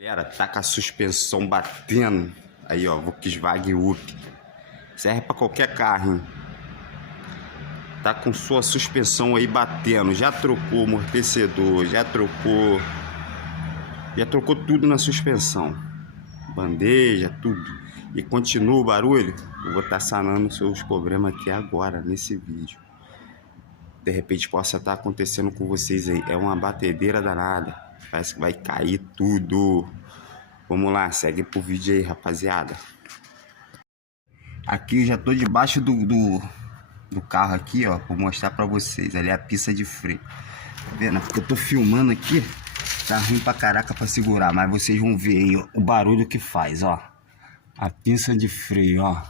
Galera, tá com a suspensão batendo. Aí, ó, Volkswagen Up. Serve pra qualquer carro, hein? Tá com sua suspensão aí batendo. Já trocou o amortecedor, já trocou tudo na suspensão. Bandeja, tudo. E continua o barulho. Eu vou estar sanando seus problemas aqui agora, nesse vídeo. De repente possa estar acontecendo com vocês aí. É uma batedeira danada. Parece que vai cair tudo. Vamos lá, segue pro vídeo aí, rapaziada. Aqui eu já tô debaixo do carro aqui, ó. Vou mostrar pra vocês. Ali é a pista de freio. Tá vendo? Porque eu tô filmando aqui. Tá ruim pra caraca pra segurar. Mas vocês vão ver aí, ó, o barulho que faz, ó. A pista de freio, ó.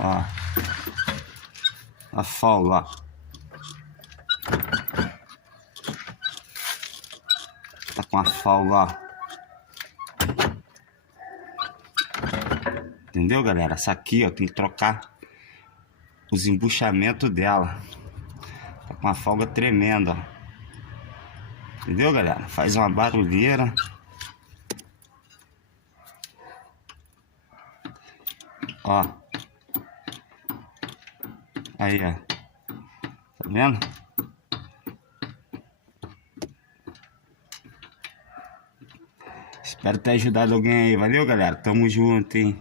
Ó. A folga, ó. Tá com a folga, ó. Entendeu, galera? Essa aqui, ó, tem que trocar os embuchamentos dela. Tá com uma folga tremenda, ó. Entendeu, galera? Faz uma barulheira. Ó. Aí, ó. Tá vendo? Espero ter ajudado alguém aí. Valeu, galera. Tamo junto, hein?